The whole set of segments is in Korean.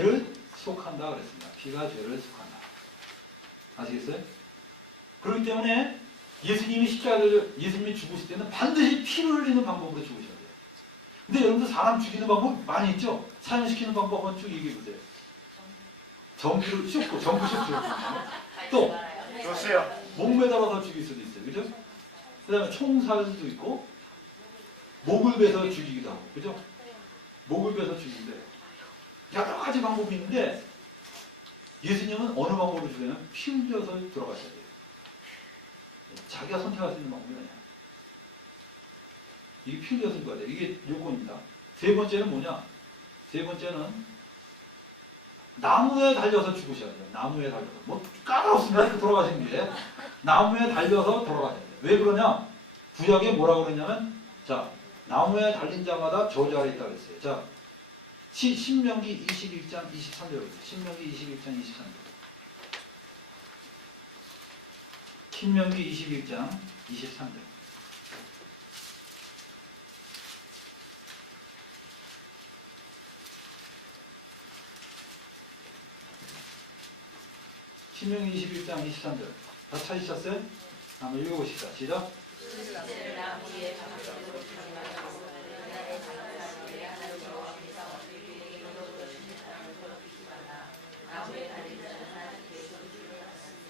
죄를 속한다 그랬습니다. 피가 죄를 속한다. 아시겠어요? 그렇기 때문에 예수님이 죽으실 때는 반드시 피를 흘리는 방법으로 죽으셔야 돼요. 근데 여러분들 사람 죽이는 방법 많이 있죠? 사형시키는 방법 한번 쭉 얘기해 보세요. 전기를 쇼크, 전기 쇼크. 또 좋으세요. 목매달아서 죽일 수도 있어요. 그죠? 그 다음에 총살도 있고 목을 베서 죽이기도 하고. 그죠? 목을 베서 죽이기도 해요. 여러 가지 방법이 있는데 예수님은 어느 방법으로 죽이냐면 피 흘려서 들어가셔야 돼요. 자기가 선택할 수 있는 방법이 아니야. 이게 피 흘려서 죽어야 돼요. 이게 요건입니다. 세 번째는 뭐냐? 세 번째는 나무에 달려서 죽으셔야 돼요. 나무에 달려서. 뭐 까다롭습니다. 돌아가시는 게. 나무에 달려서 돌아가셔야 돼요. 왜 그러냐? 구약에 뭐라고 그랬냐면 자, 나무에 달린 자마다 저주 아래 있다고 그랬어요. 자, 신명기 21장 23절입니다. 신명기 21장 23절. 신명기 21장 23절. 신명기 21장 23절. 다 찾으셨어요? 한번 읽어보시다. 시작.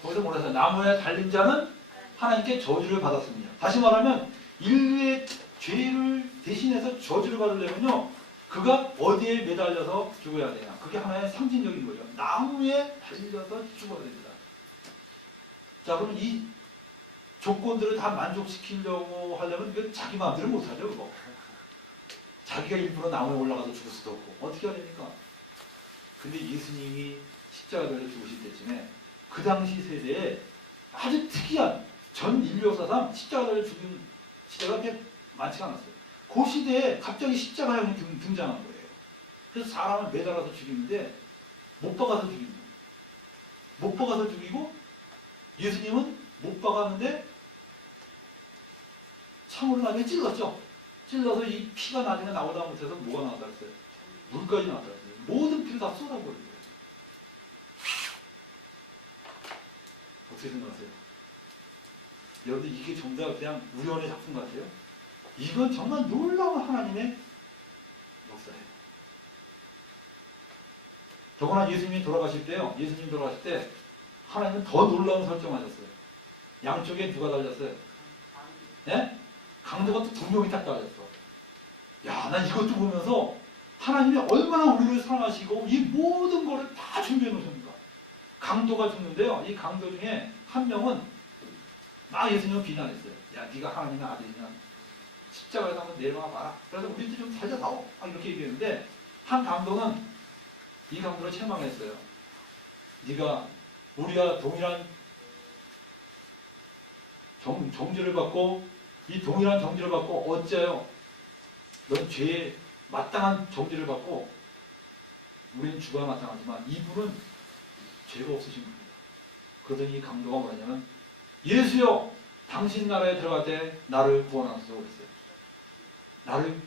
거기서 뭐라 했어요? 나무에 달린 자는 하나님께 저주를 받았습니다. 다시 말하면 인류의 죄를 대신해서 저주를 받으려면요, 그가 어디에 매달려서 죽어야 되냐? 그게 하나의 상징적인 거죠. 나무에 달려서 죽어야 됩니다. 자, 그럼 이 조건들을 다 만족시키려고 하려면 이건 자기 마음대로 못하죠, 그거. 자기가 일부러 나무에 올라가서 죽을 수도 없고 어떻게 해야 됩니까? 근데 예수님이 십자가를 죽으실 때쯤에 그 당시 세대에 아주 특이한 전 인류 역사상 십자가를 죽인 시대가 그렇게 많지가 않았어요. 그 시대에 갑자기 십자가형이 등장한 거예요. 그래서 사람을 매달아서 죽이는데 못 박아서 죽입니다. 못 박아서 죽이고 예수님은 못 박았는데 창으로 나중에 찔렀죠. 찔러서 이 피가 나중에 나오다 못해서 뭐가 나왔다 했어요? 물까지 나왔다 했어요. 모든 피를 다 쏟아버린 거예요. 어떻게 생각하세요? 여러분들 이게 전부 다 그냥 우연의 작품 같아요? 이건 정말 놀라운 하나님의 역사예요. 더구나 예수님이 돌아가실 때요. 예수님 돌아가실 때 하나님은 더 놀라운 설정하셨어요. 양쪽에 누가 달렸어요? 예? 강도가 또 두 명이 딱 달렸어. 야, 난 이것도 보면서 하나님이 얼마나 우리를 사랑하시고 이 모든 거를 다 준비해 놓으십니까? 강도가 죽는데요. 이 강도 중에 한 명은 막 예수님을 비난했어요. 야, 네가 하나님의 아들이면 십자가에서 한번 내려와 봐라. 그래서 우리도 좀 살려다오. 막 이렇게 얘기했는데 한 강도는 이 강도를 책망했어요. 네가 우리가 동일한 정죄를 받고 이 동일한 정죄를 받고 어째요? 넌 죄에 마땅한 정죄를 받고 우리는 주가 마땅하지만 이분은 죄가 없으신 분입니다. 그러더니 이 강도가 뭐냐면 예수여, 당신 나라에 들어갈 때 나를 구원하소서 그랬어요. 나를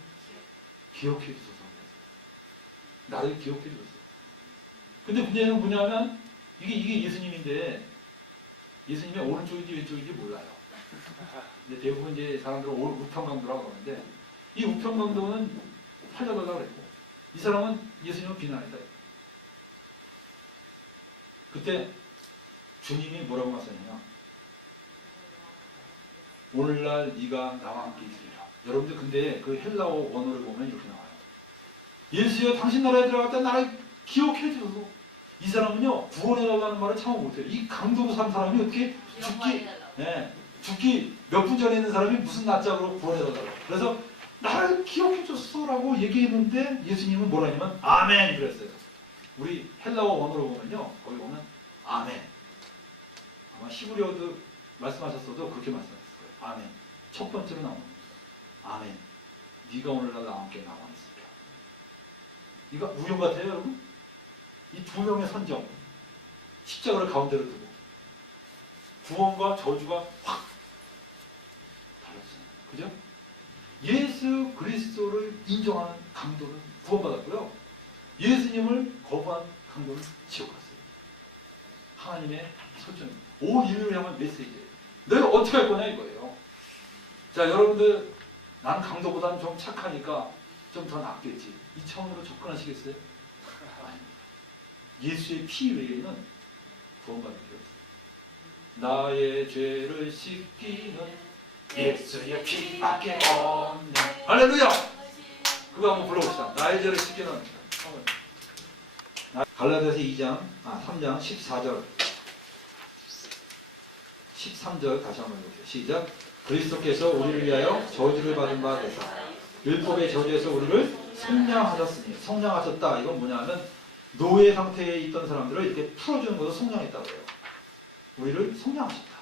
기억해 주소서 그랬어요. 나를 기억해 주소서. 근데 문제는 뭐냐면 이게 예수님인데 예수님의 오른쪽인지 왼쪽인지 몰라요. 근데 대부분 이제 사람들은 우편강도라고 그러는데 이 우편강도는 살려달라고 그랬고 이 사람은 예수님을 비난했다. 그때 주님이 뭐라고 말씀하셨냐? 오늘날 네가 나와 함께 있으리라. 여러분들 근데 그 헬라어 원어를 보면 이렇게 나와요. 예수여, 당신 나라에 들어갈 때 나를 기억해 주소서. 이 사람은요, 구원해달라는 말을 참 못해요. 이 강도로 산 사람이 어떻게 죽기 몇 분 전에 있는 사람이 무슨 낯짝으로 구원해달라고. 그래서 나를 기억해 줬어라고 얘기했는데 예수님은 뭐라 하냐면 아멘 그랬어요. 우리 헬라어 원어로 보면요, 거기 보면 아멘. 아마 히브리어도 말씀하셨어도 그렇게 말씀하셨을 거예요. 아멘. 첫 번째로 나오는 겁니다. 아멘. 네가 오늘날 나와 함께 나와 있으리라. 이거 우연 같아요, 여러분? 이 두 명의 선정, 십자가를 가운데로 두고 구원과 저주가 확 달라지잖아요. 그죠? 예수 그리스도를 인정하는 강도는 구원받았고요. 예수님을 거부한 강도는 지옥 갔어요. 하나님의 설정입니다. 온 인류를 향한 메시지예요. 너희가 어떻게 할 거냐 이거예요. 자, 여러분들 나는 강도보다는 좀 착하니까 좀 더 낫겠지. 이 차원으로 접근하시겠어요? 아닙니다. 예수의 피 외에는 구원받을 게 없어요. 나의 죄를 씻기는 예수의 피밖에 없네. 할렐루야! 그거 한번 불러봅시다. 나의 죄를 씻기는. 갈라디아서 3장 14절 13절 다시 한번 읽어보세요. 시작. 그리스도께서 우리를 위하여 저주를 받은 바 되사 율법의 저주에서 우리를 속량하셨으니, 속량하셨다. 이건 뭐냐면 노예 상태에 있던 사람들을 이렇게 풀어주는 것을 속량했다고 해요. 우리를 속량하셨다.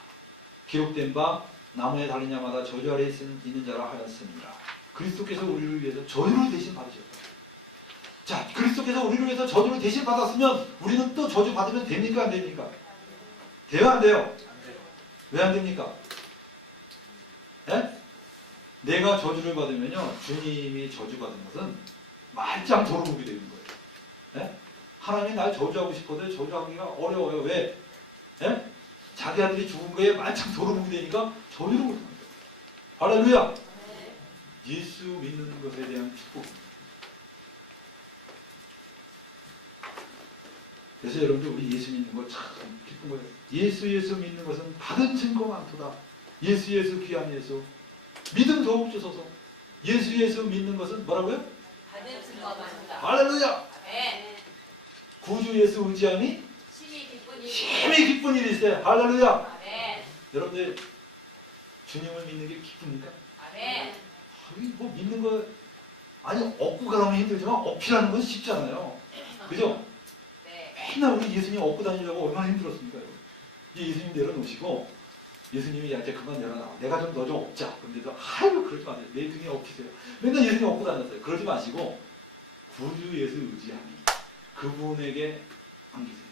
기록된 바 나무에 달린 자마다 저주 아래에 있는 자라 하였습니다. 그리스도께서 우리를 위해서 저주를 대신 받으셨다. 자, 그리스도께서 우리를 위해서 저주를 대신 받았으면 우리는 또 저주 받으면 됩니까? 안 됩니까? 돼요? 안 돼요? 왜 안 됩니까? 예? 내가 저주를 받으면요, 주님이 저주받은 것은 말짱 도루묵이 되는 거예요. 예? 하나님이 날 저주하고 싶어도 저주하기가 어려워요. 왜? 예? 자기 아들이 죽은 거에 말짱 도루묵이 되니까 저주를 못하는 거예요. 할렐루야! 예수 믿는 것에 대한 축복입니다. 그래서 여러분들 우리 예수 믿는 거 참 기쁜 거예요. 예수 믿는 것은 받은 증거 많도다. 예수 귀한 예수. 믿음 더욱 주소서. 예수 믿는 것은 뭐라고요? 받은 증거 많도다. 할렐루야! 아멘. 구주 예수 의지함이 심히 기쁜 일이 있어요. 할렐루야! 아멘. 여러분들 주님을 믿는 게 기쁩니까? 아멘. 뭐 믿는 거 아니 얻고 가라면 힘들지만 어필하는 건 쉽잖아요. 그죠? 네. 맨날 우리 예수님 얻고 다니려고 얼마나 힘들었습니까? 이제 예수님 내려놓으시고 예수님이 야 이제 그만 내려놔. 내가 좀 너 좀 업자. 근데도 아이고 그러지 마세요. 내 등에 업히세요. 맨날 예수님 업고 다녔어요. 그러지 마시고 구주 예수 의지함이 그분에게 안기세요.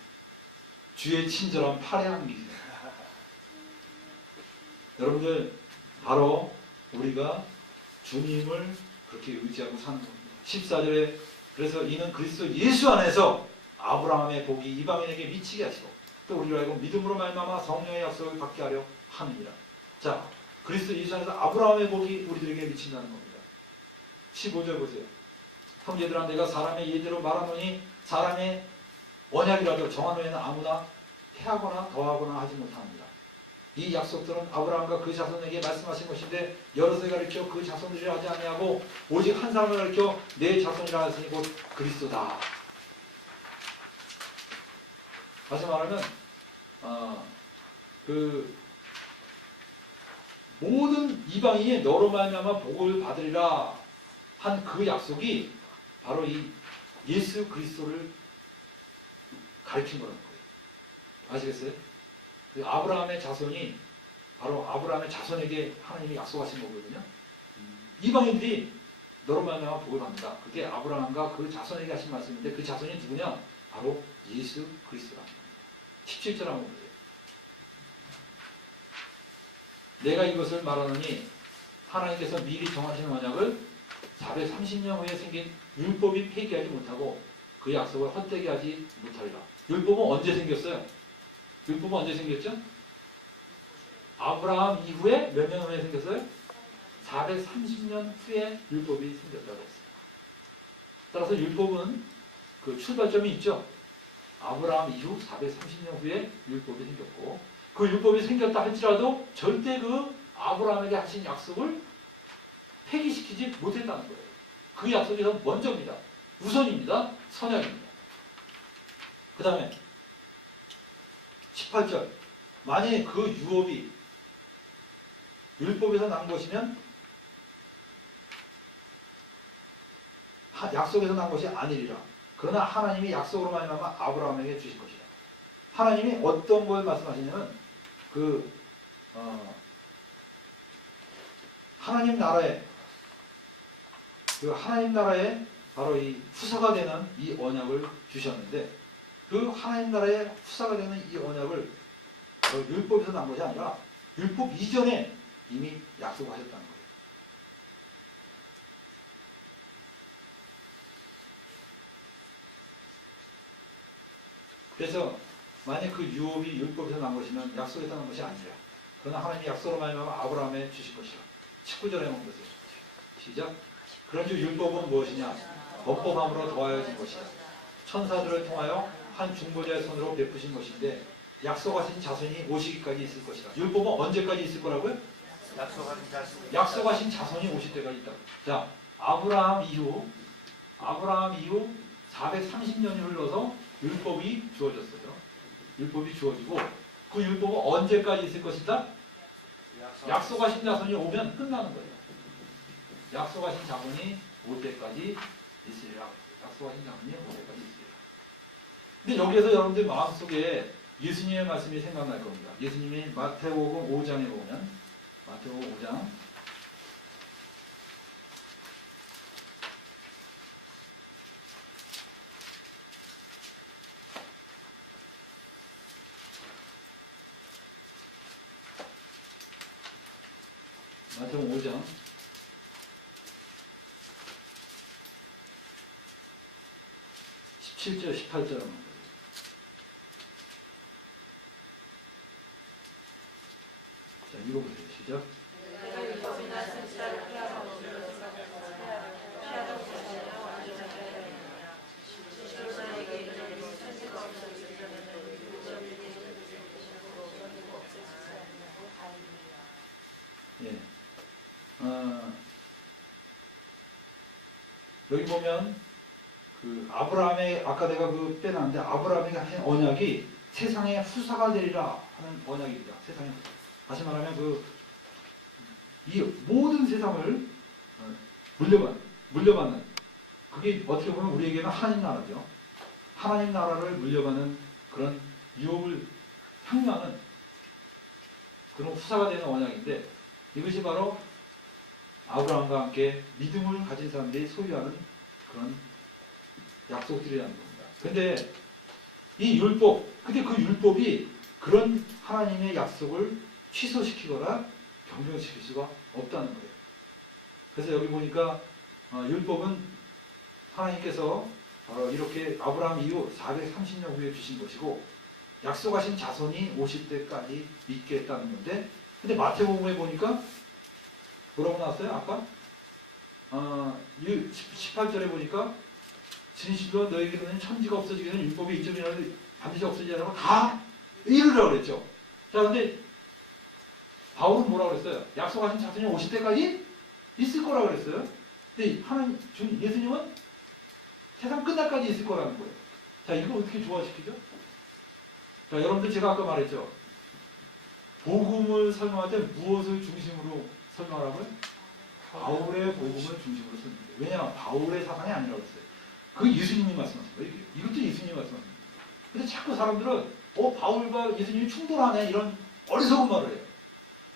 주의 친절한 팔에 안기세요. 여러분들 바로 우리가 주님을 그렇게 의지하고 사는 겁니다. 14절에 그래서 이는 그리스도 예수 안에서 아브라함의 복이 이방인에게 미치게 하시고 또 우리로 하여금 믿음으로 말미암아 성령의 약속을 받게 하려 함이니라. 자, 그리스도 예수 안에서 아브라함의 복이 우리들에게 미친다는 겁니다. 15절 보세요. 형제들아 내가 사람의 예대로 말하노니 사람의 언약이라도 정한 후에는 아무나 해하거나 더하거나 하지 못합니다. 이 약속들은 아브라함과 그 자손에게 말씀하신 것인데 여럿을 가리켜 그 자손들이라 하지 아니하고 오직 한 사람을 가리켜 내 자손이라 하시니 곧 그리스도다. 다시 말하면 모든 이방인이 너로 말미암아 복을 받으리라 한 그 약속이 바로 이 예수 그리스도를 가리킨 거라는 거예요. 아시겠어요? 아브라함의 자손이 바로 아브라함의 자손에게 하나님이 약속하신 거거든요. 이방인들이 너로 말미암아 복을 받는다. 그게 아브라함과 그 자손에게 하신 말씀인데 그 자손이 누구냐? 바로 예수 그리스도라는 겁니다. 17절 한번 보세요. 내가 이것을 말하노니 하나님께서 미리 정하신 언약을 430년 후에 생긴 율법이 폐기하지 못하고 그 약속을 헛되게 하지 못하리라. 율법은 언제 생겼어요? 율법은 언제 생겼죠? 아브라함 이후에 몇 년 후에 생겼어요? 430년 후에 율법이 생겼다고 했어요. 따라서 율법은 그 출발점이 있죠. 아브라함 이후 430년 후에 율법이 생겼고 그 율법이 생겼다 할지라도 절대 그 아브라함에게 하신 약속을 폐기시키지 못했다는 거예요. 그 약속이 더 먼저입니다. 우선입니다. 선약입니다. 그 다음에 18절 만약에 그 유업이 율법에서 난 것이면 약속에서 난 것이 아니리라. 그러나 하나님이 약속으로 말미암아 아브라함에게 주신 것이다. 하나님이 어떤 걸 말씀하시냐면 하나님 나라에 바로 이 후사가 되는 이 언약을 주셨는데 그 하나님 나라의 후사가 되는 이 언약을 율법에서 난 것이 아니라 율법 이전에 이미 약속하셨다는 거예요. 그래서 만약 그 유업이 율법에서 난 것이면 약속에서 난 것이 아니라 그러나 하나님이 약속으로 말미암아 아브라함에 주신 것이라. 19절에 한 것을 시작. 그런즉 율법은 무엇이냐? 법법함으로 더하여진 것이다. 천사들을 통하여 한 중보자의 손으로 베푸신 것인데 약속하신 자손이 오시기까지 있을 것이다. 율법은 언제까지 있을 거라고요? 약속하신 자손이 오실 때까지 있다. 자, 아브라함 이후 430년이 흘러서 율법이 주어졌어요. 율법이 주어지고 그 율법은 언제까지 있을 것이다? 약속하신 자손이 오면 끝나는 거예요. 약속하신 자손이 올 때까지 있으리라. 약속하신 자손이 올 때까지 있으리라. 근데 여기에서 여러분들 마음속에 예수님의 말씀이 생각날 겁니다. 예수님이 마태복음 5장에 보면 마태복음 5장 마태복음 5장 17절 18절 한번 보세요. 자, 읽어보세요. 시작. 예. 여기 보면 그 아브라함의 아까 내가 그 빼놨는데 아브라함에게 한 언약이 세상의 후사가 되리라 하는 언약입니다. 세상의 후사. 다시 말하면 그 이 모든 세상을 물려받는 그게 어떻게 보면 우리에게는 하나님 나라죠. 하나님 나라를 물려받는 그런 유업을 향유하는 그런 후사가 되는 언약인데 이것이 바로 아브라함과 함께 믿음을 가진 사람들이 소유하는 그런 약속들이라는 겁니다. 근데 이 율법, 근데 그 율법이 그런 하나님의 약속을 취소시키거나 변경시킬 수가 없다는 거예요. 그래서 여기 보니까 율법은 하나님께서 이렇게 아브라함 이후 430년 후에 주신 것이고 약속하신 자손이 오실 때까지 믿게 했다는 건데 근데 마태복음에 보니까 뭐라고 나왔어요? 아까 18절에 보니까 진실로 너희에게는 천지가 없어지기 전에 율법이 이점이라도 반드시 없어지지 않고 다 이루라고 그랬죠. 자, 근데 바울은 뭐라고 그랬어요? 약속하신 자손이 오실 때까지 있을 거라고 그랬어요. 근데 하나님, 예수님은 세상 끝날까지 있을 거라는 거예요. 자, 이걸 어떻게 조화시키죠? 자, 여러분들 제가 아까 말했죠. 복음을 설명할 때 무엇을 중심으로 설명하라고요? 바울의 복음을 중심으로 설명해요. 왜냐하면 바울의 사상이 아니라고 했어요. 그게 예수님이 말씀하신 거예요. 이것도 예수님이 말씀하신 거예요. 근데 자꾸 사람들은 바울과 예수님이 충돌하네 이런 어리석은 말을 해요.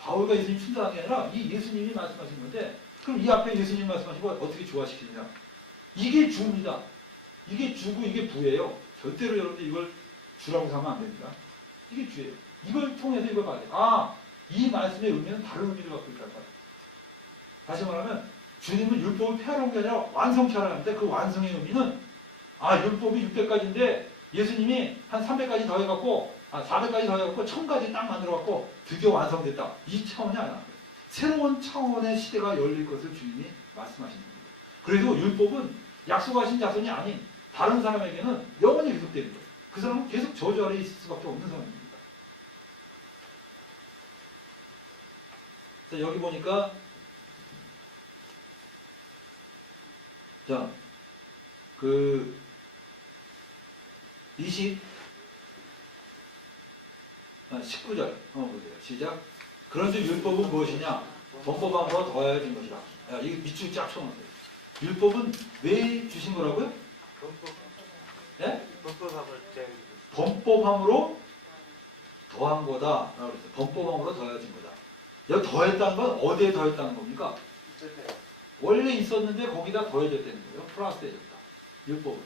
바울과 예수님이 충돌하는 게 아니라 이 예수님이 말씀하신 건데 그럼 이 앞에 예수님이 말씀하신 걸 어떻게 조화시키느냐. 이게 주입니다. 이게 주고 이게 부예요. 절대로 여러분들 이걸 주라고 하면 안 됩니다. 이게 주예요. 이걸 통해서 이걸 봐야 돼요. 이 말씀의 의미는 다른 의미를 갖고 있다는 거예요. 다시 말하면 주님은 율법을 폐하러 온 게 아니라 완성케 하라는데 그 완성의 의미는 율법이 600가지인데 예수님이 한 300가지 더해갖고 400가지 더해갖고 1000가지 딱 만들어갖고 드디어 완성됐다. 이 차원이 아니라 새로운 차원의 시대가 열릴 것을 주님이 말씀하시는 겁니다. 그래도 율법은 약속하신 자손이 아닌 다른 사람에게는 영원히 계속되는 거예요. 그 사람은 계속 저주 아래에 있을 수밖에 없는 사람입니다. 자, 여기 보니까 자, 19절 한번 보세요. 시작. 그런즉 율법은 무엇이냐? 범법함으로 더하여진 것이라. 이게 밑줄 쫙 쳐놓으세요. 율법은 왜 주신 거라고요? 예? 범법함으로 더한 거다. 라고 그랬어요. 범법함으로 더해진 거다. 여기 더했다는 건 어디에 더했다는 겁니까? 원래 있었는데 거기다 더해졌다는 거예요. 플러스해졌다. 율법은.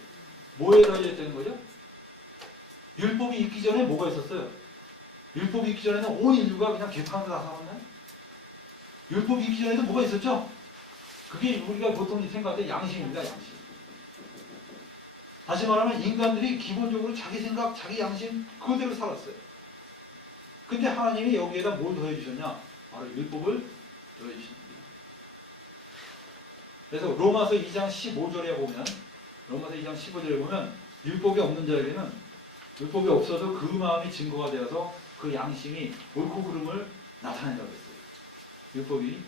뭐에 더해졌다는 거죠? 율법이 있기 전에 뭐가 있었어요? 율법이 있기 전에는 온 인류가 그냥 개판으로 다 살았나요? 율법이 있기 전에도 뭐가 있었죠? 그게 우리가 보통 생각할 때 양심입니다. 양심. 다시 말하면 인간들이 기본적으로 자기 생각, 자기 양심 그대로 살았어요. 근데 하나님이 여기에다 뭘 더해 주셨냐? 바로 율법을 더해 주십니다. 그래서 로마서 2장 15절에 보면 로마서 2장 15절에 보면 율법이 없는 자에게는 율법이 없어도 그 마음이 증거가 되어서 그 양심이 옳고 그름을 나타낸다고 했어요. 율법이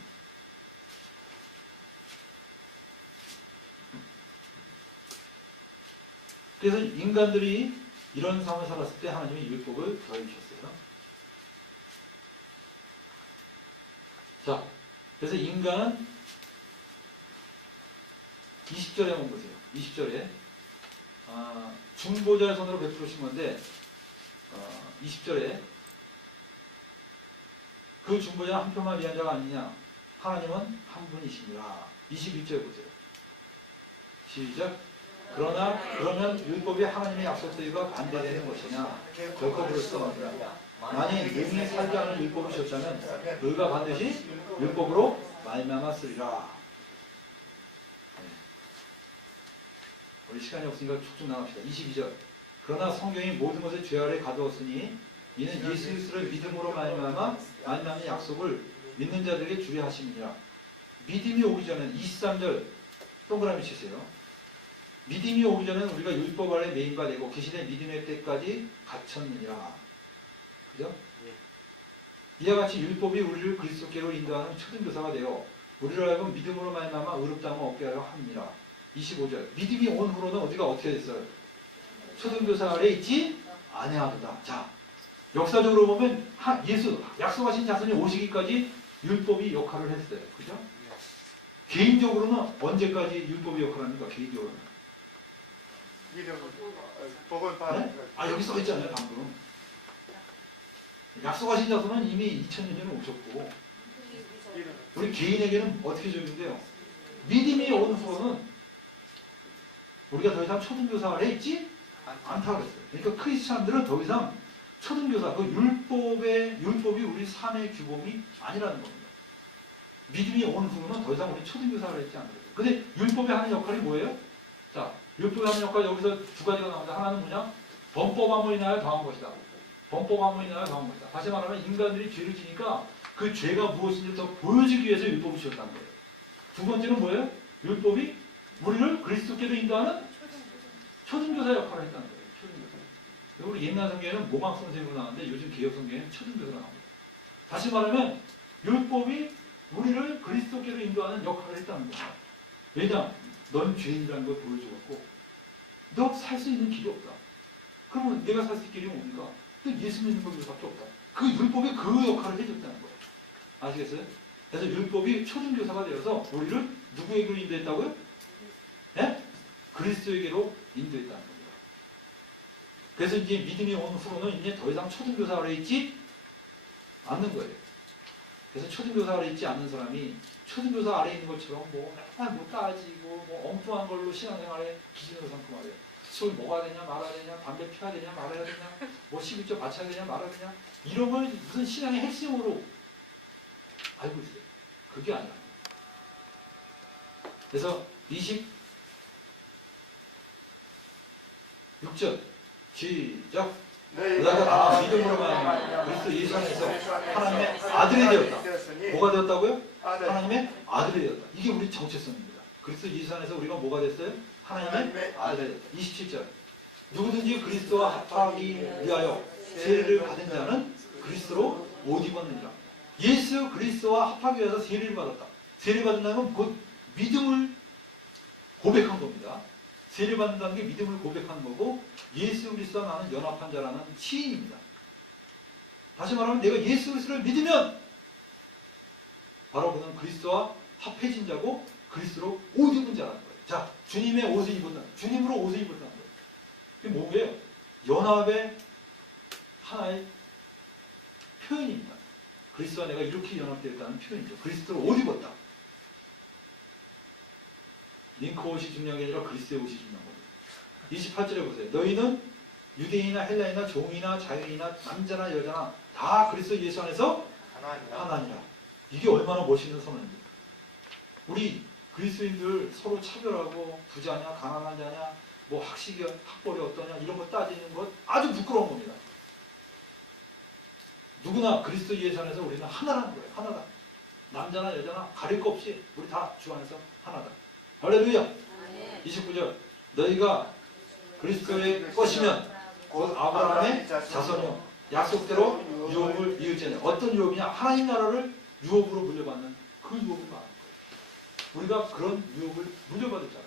그래서 인간들이 이런 삶을 살았을 때 하나님이 율법을 더해 주셨어요. 자, 그래서 인간은 20절에 한번 보세요. 20절에 중보자의 손으로 베푸신 건데 20절에 그 중보자는 한 표만 위한 자가 아니냐 하나님은 한 분이시니라. 21절 보세요. 시작. 그러면 율법이 하나님의 약속들과 반대되는 것이냐? 결코 그럴 수 없느니라. 만일 능히 살지 않은 율법을 지었다면 너희가 반드시 율법으로 말미암았으리라. 우리 시간이 없으니까 쭉쭉 나갑시다. 22절. 그러나 성경이 모든 것을 죄 아래 가두었으니 이는 예수 그리스도를 믿음으로 말미암은 약속을 믿는 자들에게 주게 하심이니라. 믿음이 오기 전에 23절 동그라미 치세요. 믿음이 오기 전에는 우리가 율법 아래 매인바 되고 계시된 믿음의 때까지 갇혔느니라. 그죠? 이와 같이 율법이 우리를 그리스도께로 인도하는 초등교사가 되어 우리를 하여금 믿음으로 말미암아 의롭다함을 얻게 하려 합니다. 25절. 믿음이 온 후로는 우리가 어떻게 됐어요? 초등교사 아래 있지 아니하도다. 자, 역사적으로 보면 예수 약속하신 자손이 오시기까지 율법이 역할을 했어요. 그죠? 개인적으로는 언제까지 율법이 역할을 합니까? 개인적으로는. 네? 여기 써 있잖아요, 방금. 약속하신 자손은 이미 2000년 전에 오셨고, 우리 개인에게는 어떻게 적용돼요? 믿음이 온 후로는 우리가 더 이상 초등교사 아래 있지 않다고 그랬어요. 그러니까 크리스찬들은 더 이상 초등교사, 그 율법이 우리 삶의 규범이 아니라는 겁니다. 믿음이 온 후로는 더 이상 우리 초등교사 아래 있지 않다. 근데 율법이 하는 역할이 뭐예요? 자, 율법이 하는 역할 여기서 두 가지가 나옵니다. 하나는 뭐냐? 범법함으로 인하여 더한 것이다. 범법함으로 인하여 더한 것이다. 다시 말하면 인간들이 죄를 지니까 그 죄가 무엇인지 더 보여주기 위해서 율법을 지었다는 거예요. 두 번째는 뭐예요? 율법이 우리를 그리스도께로 인도하는 초등교사 역할을 했다는 거예요. 초등교사. 우리 옛날 성경에는 모방 선생으로 나왔는데 요즘 개혁 성경에는 초등교사가 나옵니다. 다시 말하면 율법이 우리를 그리스도께로 인도하는 역할을 했다는 거예요. 왜냐? 넌 죄인이라는 걸 보여줘갖고 너 살 수 있는 길이 없다. 그러면 내가 살 수 있는 길이 뭡니까? 또 예수 믿는 것밖에 없다. 그 율법이 그 역할을 해줬다는 거예요. 아시겠어요? 그래서 율법이 초등교사가 되어서 우리를 누구에게로 인도했다고요? 예? 그리스도에게로 인도했다는 겁니다. 그래서 이제 믿음이 온 후로는 이제 더 이상 초등교사 아래 있지 않는 거예요. 그래서 초등교사 아래 있지 않는 사람이 초등교사 아래 있는 것처럼 뭐 맨날 뭐 따지고 뭐 엉뚱한 걸로 신앙생활에 기준으로 삼고 말이에요. 술 먹어야 되냐 말아야 되냐, 담배 피워야 되냐 말아야 되냐, 뭐 11조 바쳐야 되냐 말아야 되냐, 이런 걸 무슨 신앙의 핵심으로 알고 있어요. 그게 아니야. 그래서 26절 시작. 너희가 믿음으로 말미암아 그리스도 예수 안에서 하나님의 아들이 되었다. 뭐가 되었다고요? 하나님의 아들이 되었다. 이게 우리 정체성입니다. 그리스도 예수 안에서 우리가 뭐가 됐어요? 하나님의 아들이 되었다. 27절. 누구든지 그리스도와 합하기 위하여 세례를 받은 자는 그리스도로 옷 입었느니라. 예수 그리스도와 합하기 위해서 세례를 받았다. 세례 받는다는 건 곧 믿음을 고백한 겁니다. 세례 받는다는 게 믿음을 고백하는 거고, 예수 그리스도와 나는 연합한 자라는 시인입니다. 다시 말하면 내가 예수 그리스도를 믿으면 바로 그는 그리스도와 합해진 자고 그리스도로 옷 입은 자라는 거예요. 자, 주님의 옷을 입었다. 주님으로 옷을 입었다는 거예요. 이게 뭐예요? 연합의 하나의 표현입니다. 그리스도와 내가 이렇게 연합되었다는 표현이죠. 그리스도로 옷 입었다. 링크 옷이 중요한 게 아니라 그리스도의 옷이 중요한 겁니다. 28절에 보세요. 너희는 유대인이나 헬라인이나 종이나 자유인이나 남자나 여자나 다 그리스도 예수 안에서 하나니라. 이게 얼마나 멋있는 선언입니까? 우리 그리스도인들 서로 차별하고 부자냐 가난한 자냐 뭐 학식이 학벌이 어떠냐 이런 거 따지는 것 아주 부끄러운 겁니다. 누구나 그리스도 예수 안에서 우리는 하나라는 거예요. 하나다. 남자나 여자나 가릴 거 없이 우리 다 주 안에서 하나다. 할렐루야. 아멘. 29절 너희가 그리스도의 것이면 곧 아브라함의 자손이요 약속대로 유업을 이을지니. 어떤 유업이냐? 하나님 나라를 유업으로 물려받는 그 유업을 말하는 거예요. 우리가 그런 유업을 물려받을 자라.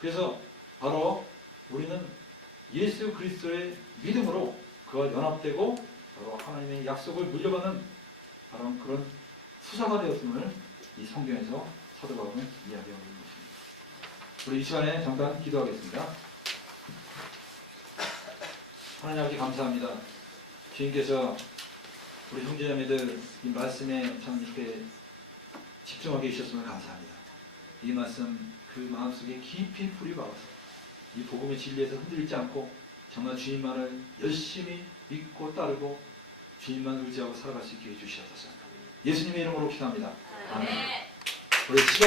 그래서 바로 우리는 예수 그리스도의 믿음으로 그와 연합되고 바로 하나님의 약속을 물려받는 바로 그런 수사가 되었음을 이 성경에서 사도 바울은 이야기하고 있는 것입니다. 우리 이 시간에 잠깐 기도하겠습니다. 하나님 아버지 감사합니다. 주님께서 우리 형제자매들 이 말씀에 참 이렇게 집중하게 해주셨음을 감사합니다. 이 말씀 그 마음속에 깊이 뿌리 박아서 이 복음의 진리에서 흔들리지 않고 정말 주님만을 열심히 믿고 따르고 주님만 의지하고 살아갈 수 있게 해주시옵소서. 예수님의 이름으로 기도합니다. 아멘. 우리 시간